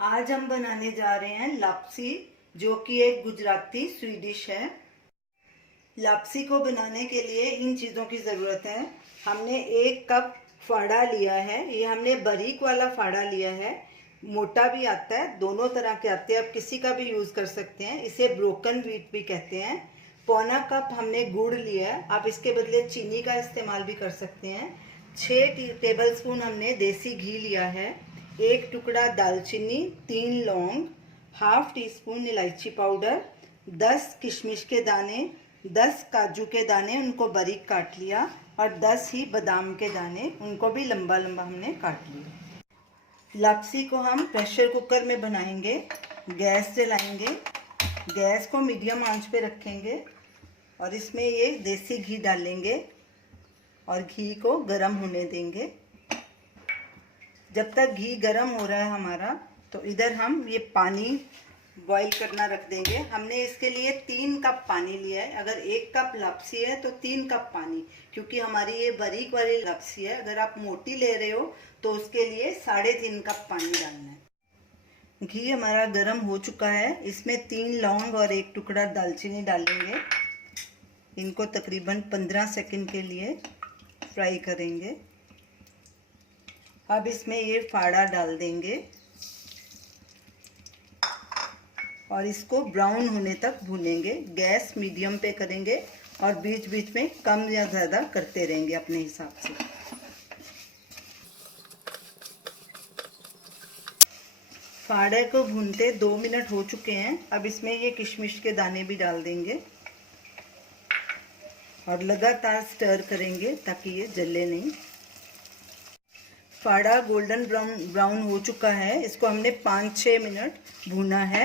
आज हम बनाने जा रहे हैं लापसी, जो कि एक गुजराती स्वीट डिश है। लापसी को बनाने के लिए इन चीज़ों की ज़रूरत है। हमने 1 कप फाड़ा लिया है। ये हमने बारीक वाला फाड़ा लिया है, मोटा भी आता है, दोनों तरह के आते हैं, आप किसी का भी यूज़ कर सकते हैं। इसे ब्रोकन व्हीट भी कहते हैं। पौना कप हमने गुड़ लिया है, आप इसके बदले चीनी का इस्तेमाल भी कर सकते हैं। 6 टेबलस्पून हमने देसी घी लिया है। 1 टुकड़ा दालचीनी, 3 लौंग, हाफ टी स्पून इलायची पाउडर, 10 किशमिश के दाने, 10 काजू के दाने, उनको बारीक काट लिया, और 10 ही बादाम के दाने, उनको भी लंबा लंबा हमने काट लिया। लापसी को हम प्रेशर कुकर में बनाएंगे। गैस जलाएंगे, गैस को मीडियम आंच पे रखेंगे और इसमें ये देसी घी डालेंगे और घी को गर्म होने देंगे। जब तक घी गर्म हो रहा है हमारा, तो इधर हम ये पानी बॉईल करना रख देंगे। हमने इसके लिए 3 कप पानी लिया है। अगर 1 कप लापसी है तो 3 कप पानी, क्योंकि हमारी ये बारीक वाली लापसी है। अगर आप मोटी ले रहे हो तो उसके लिए 3.5 कप पानी डालना है। घी हमारा गर्म हो चुका है। इसमें 3 लौंग और 1 टुकड़ा दालचीनी डालेंगे। इनको तकरीबन 15 सेकंड के लिए फ्राई करेंगे। अब इसमें ये फाड़ा डाल देंगे और इसको ब्राउन होने तक भूनेंगे। गैस मीडियम पे करेंगे और बीच बीच में कम या ज़्यादा करते रहेंगे अपने हिसाब से। फाड़े को भूनते 2 मिनट हो चुके हैं। अब इसमें ये किशमिश के दाने भी डाल देंगे और लगातार स्टर करेंगे ताकि ये जले नहीं। फाड़ा गोल्डन ब्राउन हो चुका है। इसको हमने 5-6 मिनट भूना है।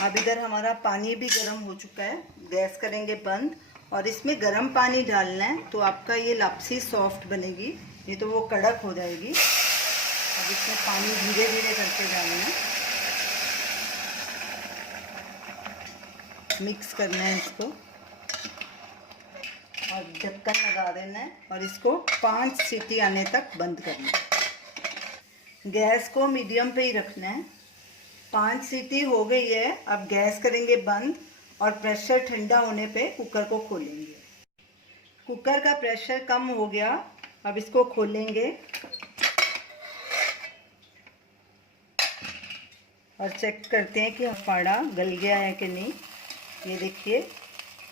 अब इधर हमारा पानी भी गर्म हो चुका है। गैस करेंगे बंद और इसमें गर्म पानी डालना है, तो आपका ये लापसी सॉफ्ट बनेगी, नहीं तो वो कड़क हो जाएगी। अब इसमें पानी धीरे धीरे करके डालना है, मिक्स करना है इसको और ढक्कन लगा देना है और इसको 5 सीटी आने तक बंद करना है। गैस को मीडियम पे ही रखना है। 5 सीटी हो गई है। अब गैस करेंगे बंद और प्रेशर ठंडा होने पे कुकर को खोलेंगे। कुकर का प्रेशर कम हो गया। अब इसको खोलेंगे और चेक करते हैं कि फाड़ा गल गया है कि नहीं। ये देखिए,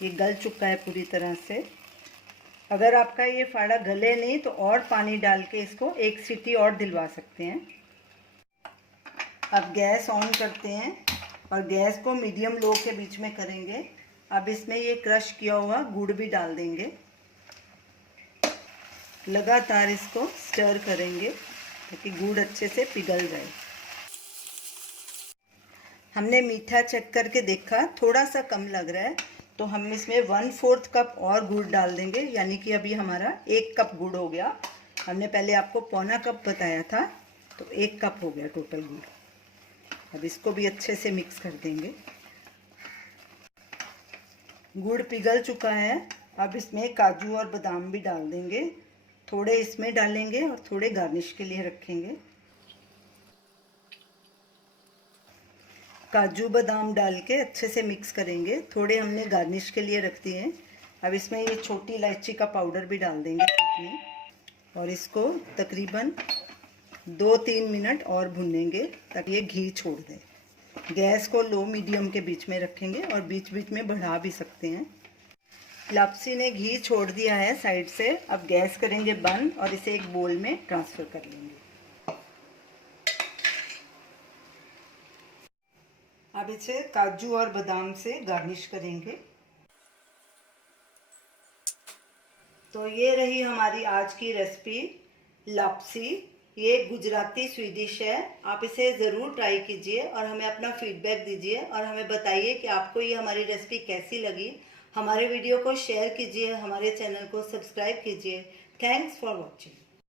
ये गल चुका है पूरी तरह से। अगर आपका ये फाड़ा गले नहीं तो और पानी डाल के इसको 1 सीटी और दिलवा सकते हैं। अब गैस ऑन करते हैं और गैस को मीडियम लो के बीच में करेंगे। अब इसमें ये क्रश किया हुआ गुड़ भी डाल देंगे। लगातार इसको स्टर करेंगे ताकि गुड़ अच्छे से पिघल जाए। हमने मीठा चेक करके देखा, थोड़ा सा कम लग रहा है, तो हम इसमें 1/4 कप और गुड़ डाल देंगे, यानी कि अभी हमारा 1 कप गुड़ हो गया। हमने पहले आपको पौना कप बताया था, तो 1 कप हो गया टोटल गुड़। अब इसको भी अच्छे से मिक्स कर देंगे। गुड़ पिघल चुका है। अब इसमें काजू और बादाम भी डाल देंगे। थोड़े इसमें डालेंगे और थोड़े गार्निश के लिए रखेंगे। काजू बादाम डाल के अच्छे से मिक्स करेंगे। थोड़े हमने गार्निश के लिए रख दिए हैं। अब इसमें ये छोटी इलायची का पाउडर भी डाल देंगे और इसको तकरीबन 2-3 मिनट और भूनेंगे ताकि ये घी छोड़ दे। गैस को लो मीडियम के बीच में रखेंगे और बीच बीच में बढ़ा भी सकते हैं। लापसी ने घी छोड़ दिया है साइड से। अब गैस करेंगे बंद और इसे एक बोल में ट्रांसफ़र कर लेंगे। अब इसे काजू और बादाम से गार्निश करेंगे। तो ये रही हमारी आज की रेसिपी लापसी। ये गुजराती स्वीट डिश है। आप इसे ज़रूर ट्राई कीजिए और हमें अपना फीडबैक दीजिए और हमें बताइए कि आपको ये हमारी रेसिपी कैसी लगी। हमारे वीडियो को शेयर कीजिए, हमारे चैनल को सब्सक्राइब कीजिए। Thanks for watching.